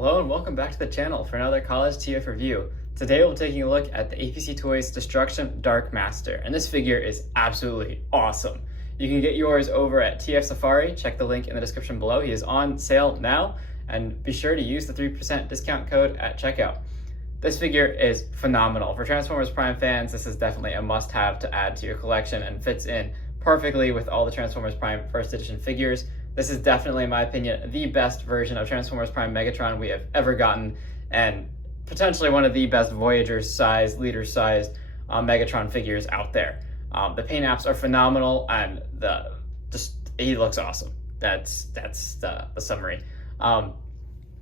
Hello and welcome back to the channel for another college TF review. Today we'll be taking a look at the APC Toys Destruction Dark Master, and this figure is absolutely awesome. You can get yours over at TF Safari, check the link in the description below. He is on sale now, and be sure to use the 3% discount code at checkout. This figure is phenomenal. For Transformers Prime fans, this is definitely a must-have to add to your collection and fits in perfectly with all the Transformers Prime First Edition figures. This is definitely, in my opinion, the best version of Transformers Prime Megatron we have ever gotten, and potentially one of the best Voyager-sized, leader-sized Megatron figures out there. The paint apps are phenomenal, and he looks awesome. That's the summary. Letting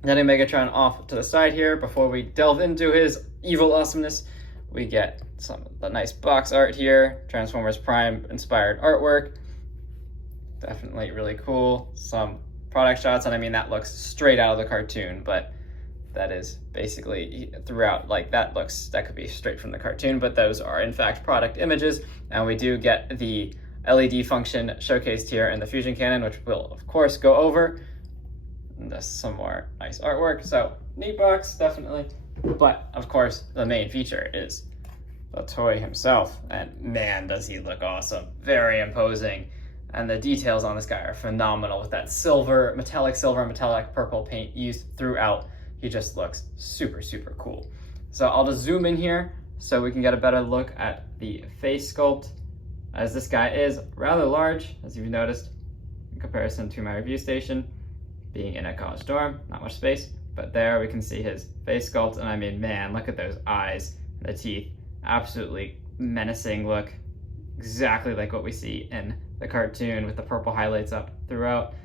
Megatron off to the side here before we delve into his evil awesomeness. We get some of the nice box art here, Transformers Prime inspired artwork. Definitely really cool. Some product shots, and I mean that looks straight out of the cartoon, but that is basically throughout, like that could be straight from the cartoon, but those are in fact product images. And we do get the LED function showcased here in the fusion cannon, which we'll of course go over. And there's some more nice artwork, so neat box, definitely. But of course, the main feature is the toy himself, and man, does he look awesome. Very imposing. And the details on this guy are phenomenal with that metallic silver, metallic purple paint used throughout. He just looks super, super cool. So I'll just zoom in here so we can get a better look at the face sculpt, as this guy is rather large, as you've noticed, in comparison to my review station. Being in a college dorm, not much space, but there we can see his face sculpt, and I mean, man, look at those eyes, the teeth, absolutely menacing look, exactly like what we see in the cartoon with the purple highlights up throughout,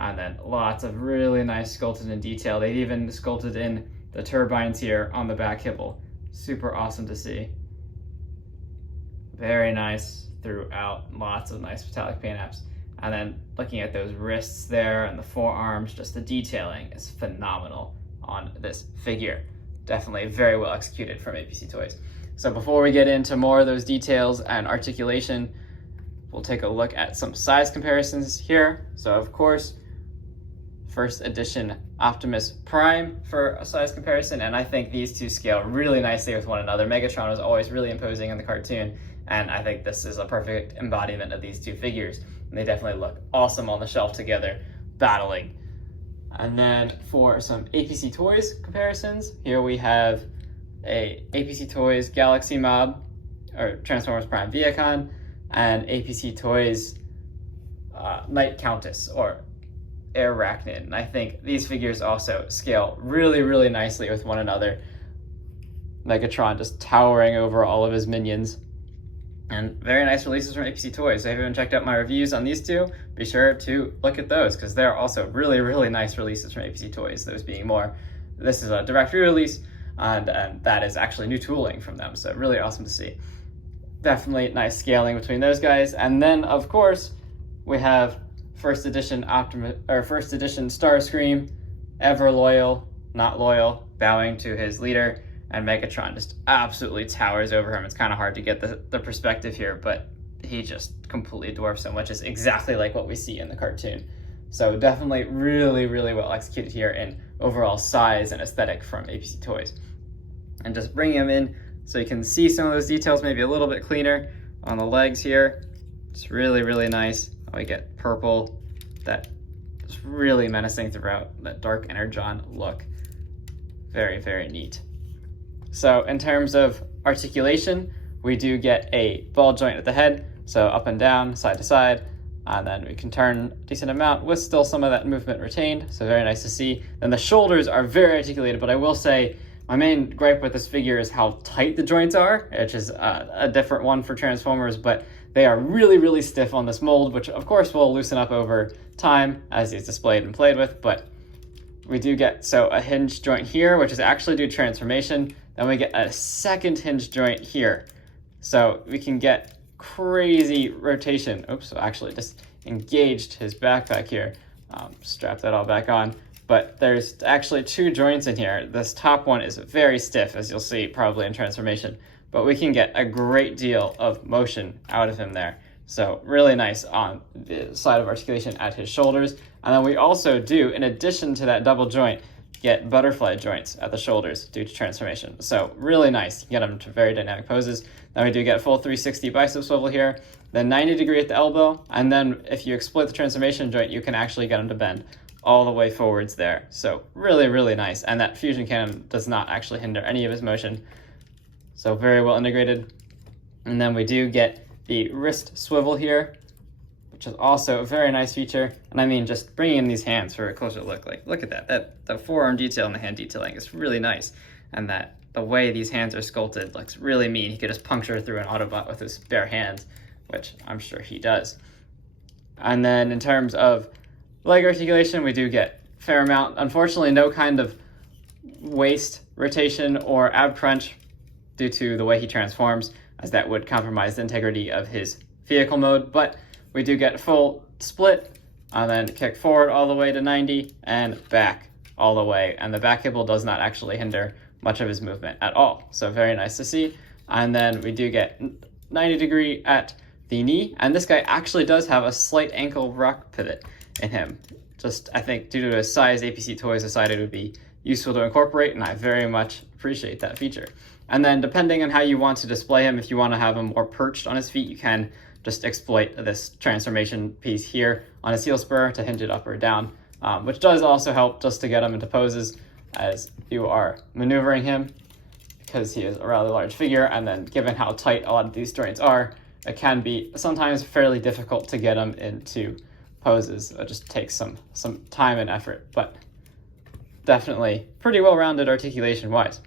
and then lots of really nice sculpted in detail. They've even sculpted in the turbines here on the back hipple. Super awesome to see. Very nice throughout, lots of nice metallic paint apps. And then looking at those wrists there and the forearms, just the detailing is phenomenal on this figure. Definitely very well executed from APC Toys. So before we get into more of those details and articulation, we'll take a look at some size comparisons here. So of course, first edition Optimus Prime for a size comparison, and I think these two scale really nicely with one another. Megatron was always really imposing in the cartoon, and I think this is a perfect embodiment of these two figures. And they definitely look awesome on the shelf together, battling. And then for some APC Toys comparisons, here we have a APC Toys Galaxy Mob, or Transformers Prime Viacon, and APC Toys Night Countess, or Arachnid. And I think these figures also scale really, really nicely with one another. Megatron just towering over all of his minions. And very nice releases from APC Toys. So if you haven't checked out my reviews on these two, be sure to look at those, because they're also really, really nice releases from APC Toys. Those being more, this is a direct re-release, and that is actually new tooling from them. So really awesome to see. Definitely nice scaling between those guys. And then of course, we have first edition Starscream, ever loyal, not loyal, bowing to his leader. And Megatron just absolutely towers over him. It's kind of hard to get the perspective here, but he just completely dwarfs him, which is exactly like what we see in the cartoon. So definitely really, really well executed here in overall size and aesthetic from APC Toys. And just bring him in so you can see some of those details maybe a little bit cleaner on the legs here. It's really, really nice. We get purple, that is really menacing throughout, that dark energon look. Very, very neat. So in terms of articulation, we do get a ball joint at the head, so up and down, side to side, and then we can turn a decent amount with still some of that movement retained, so very nice to see. Then the shoulders are very articulated, but I will say my main gripe with this figure is how tight the joints are, which is a different one for Transformers, but they are really, really stiff on this mold, which of course will loosen up over time as he's displayed and played with, but we do get a hinge joint here, which is actually due to transformation. Then we get a second hinge joint here. So we can get crazy rotation. Oops, so actually just engaged his backpack here. Strap that all back on. But there's actually two joints in here. This top one is very stiff, as you'll see probably in transformation. But we can get a great deal of motion out of him there. So really nice on the side of articulation at his shoulders. And then we also do, in addition to that double joint, get butterfly joints at the shoulders due to transformation. So really nice. You get them to very dynamic poses. Then we do get full 360 bicep swivel here, then 90-degree at the elbow, and then if you exploit the transformation joint, you can actually get them to bend all the way forwards there. So really, really nice. And that fusion cannon does not actually hinder any of his motion. So very well integrated. And then we do get the wrist swivel here, which is also a very nice feature. And I mean, just bringing in these hands for a closer look, like look at that. The forearm detail and the hand detailing is really nice. And that the way these hands are sculpted looks really mean. He could just puncture through an Autobot with his bare hands, which I'm sure he does. And then in terms of leg articulation, we do get a fair amount. Unfortunately, no kind of waist rotation or ab crunch due to the way he transforms, as that would compromise the integrity of his vehicle mode. But we do get full split, and then kick forward all the way to 90 and back all the way. And the back kibble does not actually hinder much of his movement at all. So very nice to see. And then we do get 90-degree at the knee. And this guy actually does have a slight ankle rock pivot in him. Just, I think, due to his size, APC Toys decided it would be useful to incorporate, and I very much appreciate that feature. And then depending on how you want to display him, if you want to have him more perched on his feet, you can just exploit this transformation piece here on his heel spur to hinge it up or down, which does also help just to get him into poses as you are maneuvering him, because he is a rather large figure, and then given how tight a lot of these joints are, it can be sometimes fairly difficult to get him into poses. It just takes some time and effort, but definitely pretty well-rounded articulation-wise.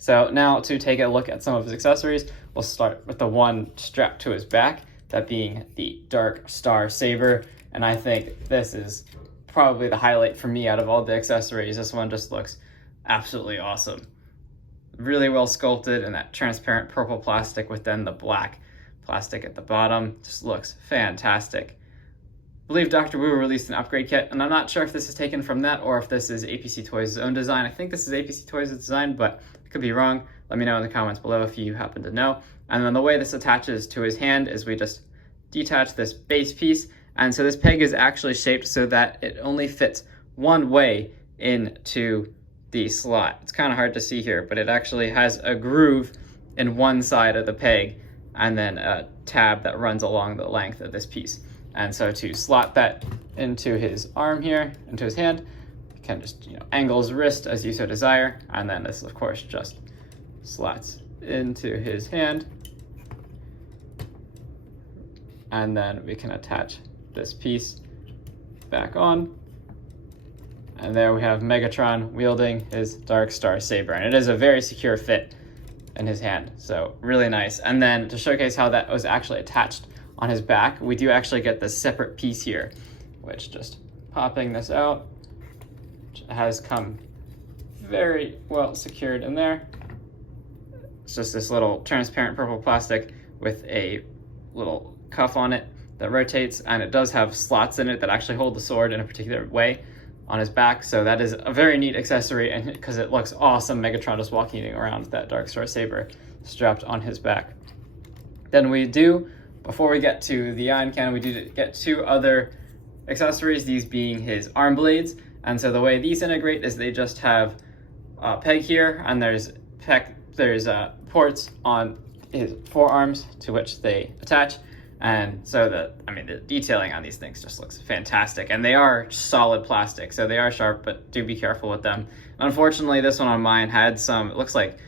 So now to take a look at some of his accessories, we'll start with the one strapped to his back, that being the Dark Star Saber. And I think this is probably the highlight for me out of all the accessories. This one just looks absolutely awesome. Really well sculpted, and that transparent purple plastic with then the black plastic at the bottom just looks fantastic. I believe Dr. Wu released an upgrade kit, and I'm not sure if this is taken from that or if this is APC Toys' own design. I think this is APC Toys' design, but I could be wrong. Let me know in the comments below if you happen to know. And then the way this attaches to his hand is we just detach this base piece. And so this peg is actually shaped so that it only fits one way into the slot. It's kind of hard to see here, but it actually has a groove in one side of the peg and then a tab that runs along the length of this piece. And so to slot that into his arm here, into his hand, you can just angle his wrist as you so desire. And then this, of course, just slots into his hand. And then we can attach this piece back on. And there we have Megatron wielding his Dark Star Saber. And it is a very secure fit in his hand, so really nice. And then to showcase how that was actually attached on his back, we do actually get this separate piece here, which just popping this out, which has come very well secured in there. It's just this little transparent purple plastic with a little cuff on it that rotates, and it does have slots in it that actually hold the sword in a particular way on his back. So that is a very neat accessory, and because it looks awesome, Megatron just walking around with that Dark Star Saber strapped on his back. Then we do, before we get to the ion cannon, we do get two other accessories, these being his arm blades. And so the way these integrate is they just have a peg here, and there's ports on his forearms to which they attach. And so the detailing on these things just looks fantastic. And they are solid plastic, so they are sharp, but do be careful with them. Unfortunately, this one on mine had some, it looks like,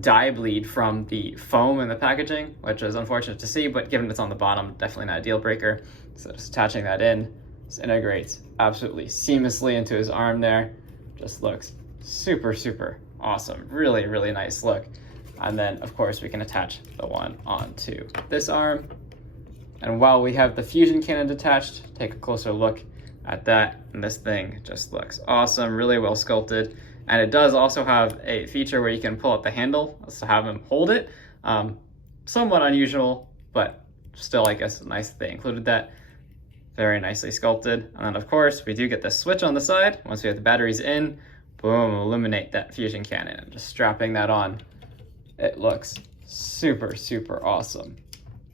dye bleed from the foam in the packaging, which is unfortunate to see, but given it's on the bottom, definitely not a deal breaker. So just attaching that in, this integrates absolutely seamlessly into his arm there. Just looks super, super awesome. Really, really nice look. And then, of course, we can attach the one onto this arm. And while we have the fusion cannon detached, take a closer look at that. And this thing just looks awesome, really well sculpted. And it does also have a feature where you can pull out the handle to have him hold it. Somewhat unusual, but still, I guess, nice that they included that. Very nicely sculpted. And then, of course, we do get the switch on the side. Once we have the batteries in, boom, illuminate that fusion cannon. And just strapping that on, it looks super, super awesome.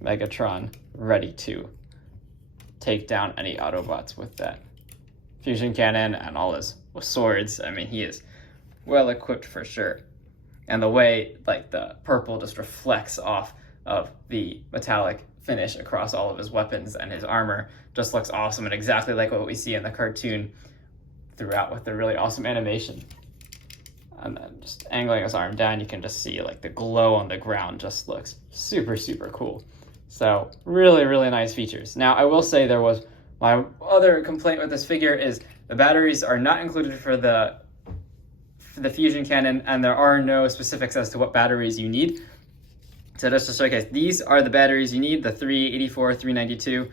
Megatron ready to take down any Autobots with that fusion cannon and all his swords, I mean, he is well equipped for sure. And the way like the purple just reflects off of the metallic finish across all of his weapons and his armor just looks awesome, and exactly like what we see in the cartoon throughout with the really awesome animation. And then just angling his arm down, you can just see like the glow on the ground just looks super, super cool. So really, really nice features. Now, I will say there was my other complaint with this figure is the batteries are not included for the fusion cannon, and there are no specifics as to what batteries you need. So just to showcase, these are the batteries you need, the 384, 392.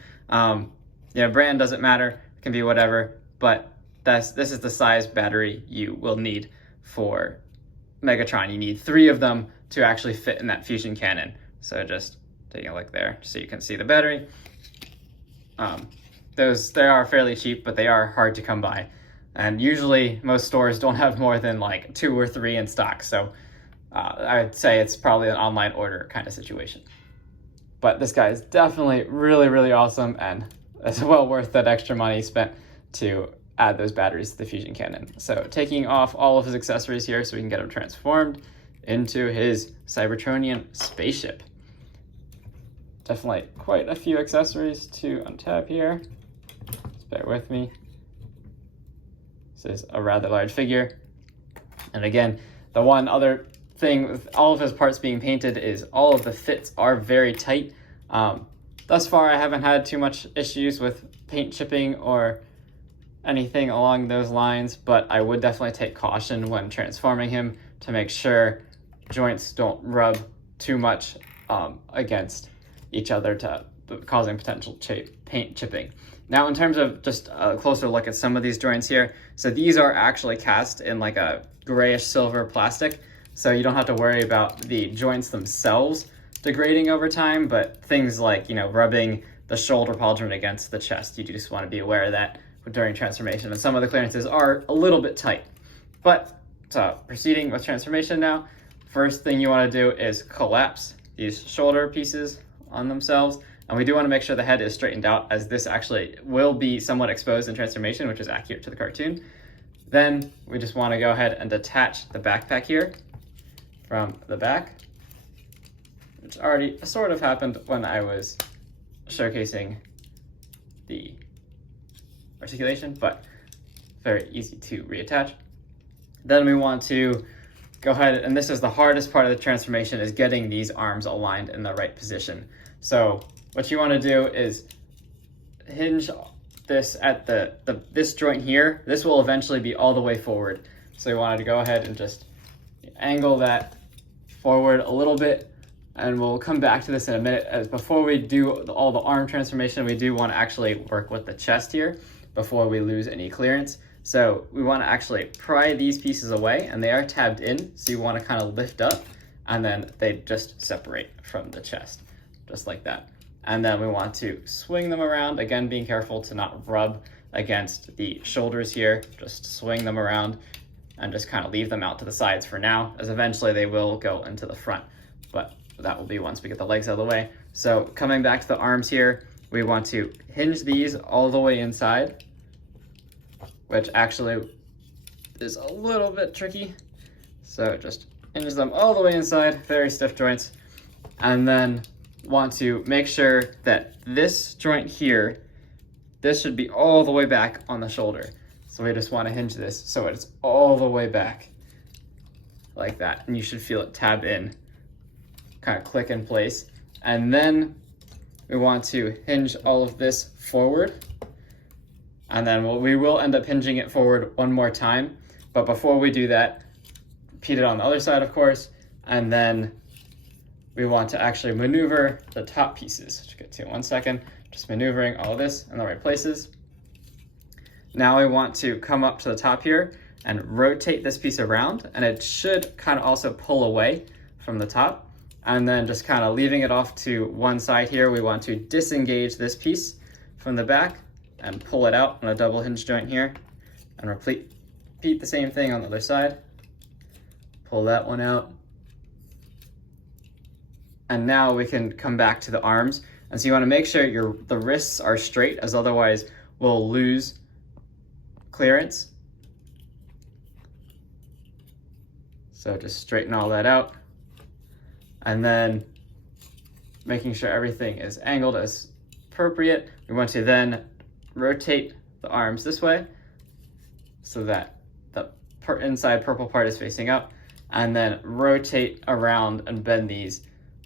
Brand doesn't matter, it can be whatever, but this is the size battery you will need for Megatron. You need 3 of them to actually fit in that fusion cannon. So just taking a look there so you can see the battery. They are fairly cheap, but they are hard to come by. And usually most stores don't have more than like 2 or 3 in stock. So I'd say it's probably an online order kind of situation. But this guy is definitely really, really awesome, and it's well worth that extra money spent to add those batteries to the fusion cannon. So taking off all of his accessories here so we can get him transformed into his Cybertronian spaceship. Definitely quite a few accessories to untap here. Just bear with me. This is a rather large figure. And again, the one other thing with all of his parts being painted is all of the fits are very tight. Thus far, I haven't had too much issues with paint chipping or anything along those lines, but I would definitely take caution when transforming him to make sure joints don't rub too much against each other, causing potential paint chipping. Now, in terms of just a closer look at some of these joints here, so these are actually cast in like a grayish silver plastic, so you don't have to worry about the joints themselves degrading over time, but things like, rubbing the shoulder pauldron against the chest, you just want to be aware of that during transformation. And some of the clearances are a little bit tight. But so proceeding with transformation now, first thing you want to do is collapse these shoulder pieces on themselves. And we do want to make sure the head is straightened out, as this actually will be somewhat exposed in transformation, which is accurate to the cartoon. Then we just want to go ahead and detach the backpack here from the back, which already sort of happened when I was showcasing the articulation, but very easy to reattach. Then we want to go ahead, and this is the hardest part of the transformation, is getting these arms aligned in the right position. So what you want to do is hinge this at this joint here. This will eventually be all the way forward. So we wanted to go ahead and just angle that forward a little bit, and we'll come back to this in a minute. As before we do all the arm transformation, we do want to actually work with the chest here before we lose any clearance. So we want to actually pry these pieces away, and they are tabbed in, so you want to kind of lift up, and then they just separate from the chest, just like that. And then we want to swing them around, again being careful to not rub against the shoulders here. Just swing them around and just kind of leave them out to the sides for now, as eventually they will go into the front, but that will be once we get the legs out of the way. So coming back to the arms here, we want to hinge these all the way inside, which actually is a little bit tricky. So just hinge them all the way inside, very stiff joints, and then want to make sure that this joint here, this should be all the way back on the shoulder. So we just want to hinge this so it's all the way back like that, and you should feel it tab in, kind of click in place. And then we want to hinge all of this forward, and then we will end up hinging it forward one more time. But before we do that, repeat it on the other side, of course, and then we want to actually maneuver the top pieces, which we'll get to in 1 second. Just maneuvering all of this in the right places. Now we want to come up to the top here and rotate this piece around, and it should kind of also pull away from the top. And then just kind of leaving it off to one side here, we want to disengage this piece from the back and pull it out on a double hinge joint here, and repeat the same thing on the other side. Pull that one out. And now we can come back to the arms. And so you want to make sure the wrists are straight, as otherwise we'll lose clearance So just straighten all that out. And then making sure everything is angled as appropriate, we want to then rotate the arms this way so that the inside purple part is facing up, and then rotate around and bend these.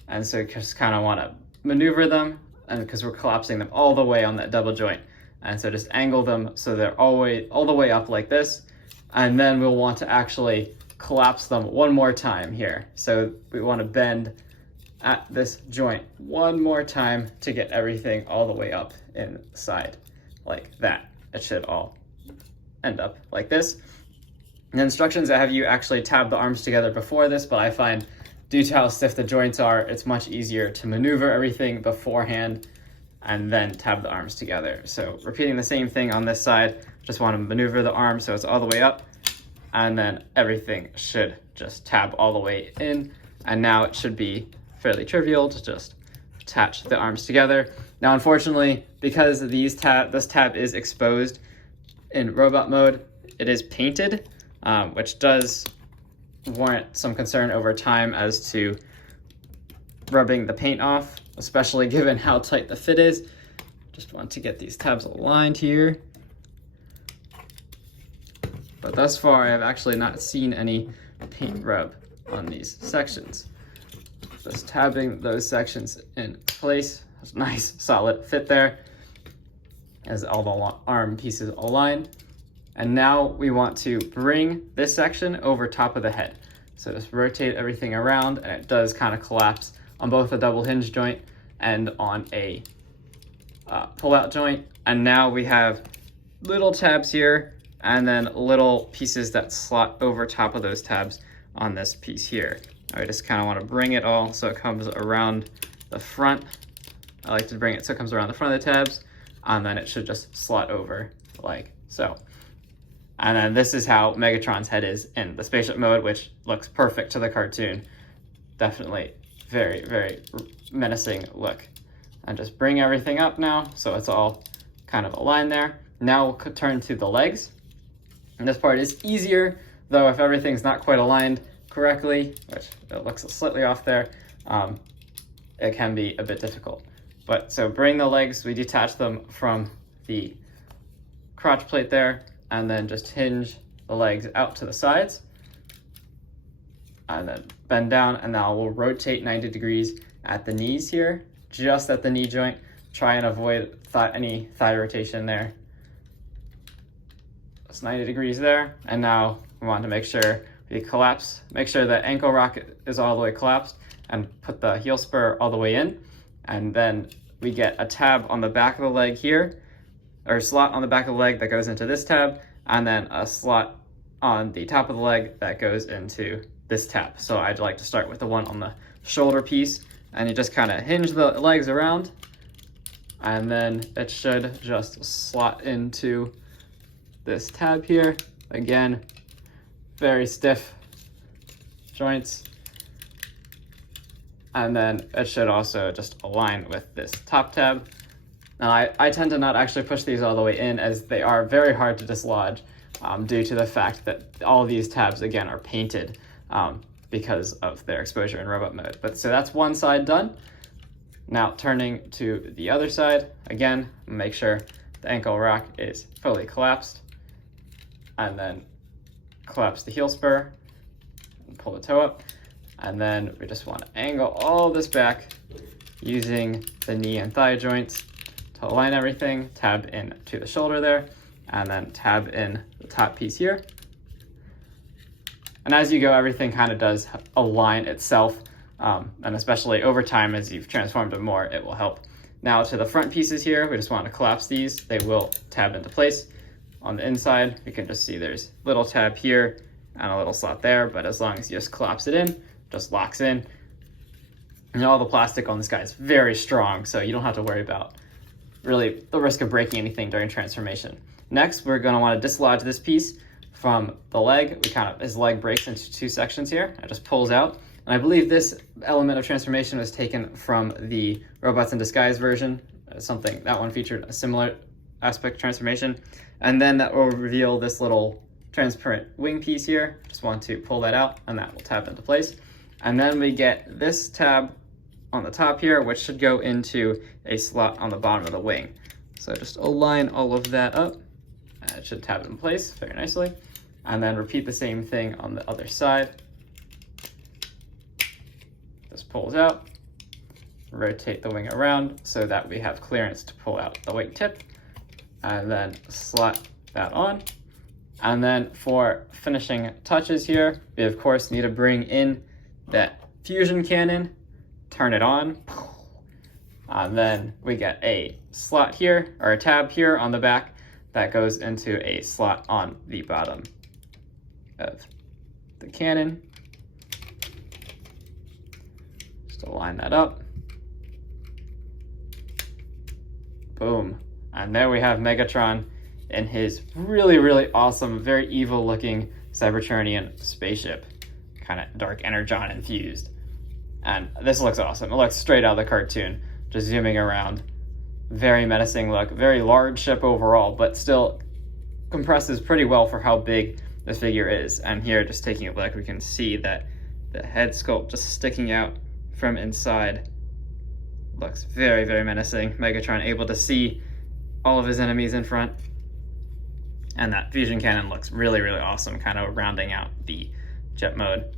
And so just kind of want to maneuver them, and because we're collapsing them all the way on that double joint. And so just angle them so they're all the way up like this. And then we'll want to actually collapse them one more time here. So we want to bend at this joint one more time to get everything all the way up inside like that. It should all end up like this. And the instructions have you actually tab the arms together before this, but I find due to how stiff the joints are, it's much easier to maneuver everything beforehand and then tab the arms together. So repeating the same thing on this side, just want to maneuver the arm so it's all the way up, and then everything should just tab all the way in. And now it should be fairly trivial to just attach the arms together. Now, unfortunately, because this tab is exposed in robot mode, it is painted, which does warrant some concern over time as to rubbing the paint off, especially given how tight the fit is. Just want to get these tabs aligned here. But thus far, I have actually not seen any paint rub on these sections. Just tabbing those sections in place. There's a nice solid fit there as all the arm pieces align. And now we want to bring this section over top of the head. So just rotate everything around, and it does kind of collapse on both a double hinge joint and on a pull-out joint. And now we have little tabs here, and then little pieces that slot over top of those tabs on this piece here. I just kind of want to bring it all so it comes around the front. I like to bring it so it comes around the front of the tabs, and then it should just slot over like so. And then this is how Megatron's head is in the spaceship mode, which looks perfect to the cartoon. Definitely very, very menacing look. And just bring everything up now so it's all kind of aligned there. Now we'll turn to the legs. And this part is easier, though if everything's not quite aligned correctly, which it looks slightly off there, it can be a bit difficult. But so bring the legs, we detach them from the crotch plate there, and then just hinge the legs out to the sides, and then bend down, and now we'll rotate 90 degrees at the knees here, just at the knee joint. Try and avoid any thigh rotation there. It's 90 degrees there, and now we want to make sure we collapse, make sure the ankle rock is all the way collapsed, and put the heel spur all the way in, and then we get a tab on the back of the leg here, or slot on the back of the leg that goes into this tab, and then a slot on the top of the leg that goes into this tab. So I'd like to start with the one on the shoulder piece, and you just kind of hinge the legs around, and then it should just slot into this tab here. Again, very stiff joints. And then it should also just align with this top tab. Now I tend to not actually push these all the way in, as they are very hard to dislodge due to the fact that all of these tabs, again, are painted because of their exposure in robot mode. But so that's one side done. Now turning to the other side, again, make sure the ankle rock is fully collapsed, and then collapse the heel spur and pull the toe up. And then we just want to angle all this back using the knee and thigh joints to align everything, tab in to the shoulder there, and then tab in the top piece here. And as you go, everything kind of does align itself, and especially over time as you've transformed them more, it will help. Now to the front pieces here, we just want to collapse these. They will tab into place. On the inside, you can just see there's a little tab here and a little slot there, but as long as you just collapse it in, just locks in. And all the plastic on this guy is very strong, so you don't have to worry about really the risk of breaking anything during transformation. Next, we're going to want to dislodge this piece from the leg. His leg breaks into two sections here. It just pulls out. And I believe this element of transformation was taken from the Robots in Disguise version. That one featured a similar aspect transformation. And then that will reveal this little transparent wing piece here. Just want to pull that out and that will tab into place. And then we get this tab on the top here, which should go into a slot on the bottom of the wing. So just align all of that up. It should tab in place very nicely. And then repeat the same thing on the other side. This pulls out. Rotate the wing around so that we have clearance to pull out the wing tip. And then slot that on. And then for finishing touches here, we of course need to bring in that fusion cannon, turn it on. And then we get a slot here, or a tab here on the back that goes into a slot on the bottom of the cannon. Just align that up. Boom. And there we have Megatron in his really, really awesome, very evil looking Cybertronian spaceship. Kind of dark energon infused. And this looks awesome. It looks straight out of the cartoon. Just zooming around. Very menacing look. Very large ship overall, but still compresses pretty well for how big this figure is. And here, just taking a look, we can see that the head sculpt just sticking out from inside. Looks very, very menacing. Megatron able to see all of his enemies in front. And that fusion cannon looks really, really awesome, kind of rounding out the jet mode.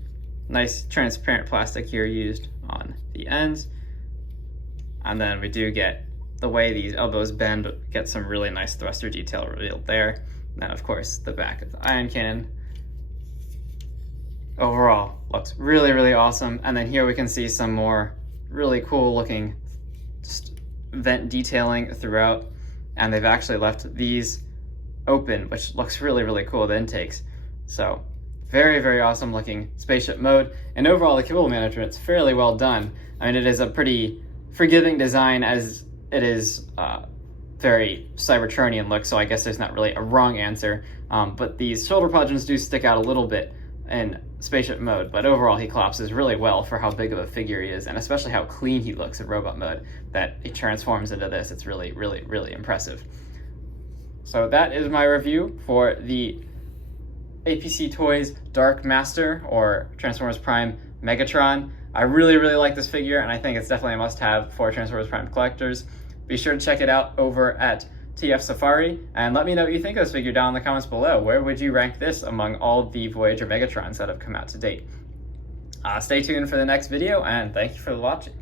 Nice transparent plastic here used on the ends. And then we do get the way these elbows bend, get some really nice thruster detail revealed there. And then of course the back of the ion cannon. Overall, looks really, really awesome. And then here we can see some more really cool looking vent detailing throughout. And they've actually left these open, which looks really, really cool, the intakes. So very, very awesome looking spaceship mode. And overall, the kibble management's fairly well done. I mean, it is a pretty forgiving design as it is very Cybertronian look, so I guess there's not really a wrong answer. But these shoulder podgens do stick out a little bit in spaceship mode, but overall he collapses really well for how big of a figure he is, and especially how clean he looks in robot mode, that he transforms into this. It's really, really, really impressive. So that is my review for the APC Toys Dark Master, or Transformers Prime Megatron. I really, really like this figure, and I think it's definitely a must-have for Transformers Prime collectors. Be sure to check it out over at TF Safari, and let me know what you think of this figure down in the comments below. Where would you rank this among all the Voyager Megatrons that have come out to date? Stay tuned for the next video, and thank you for watching.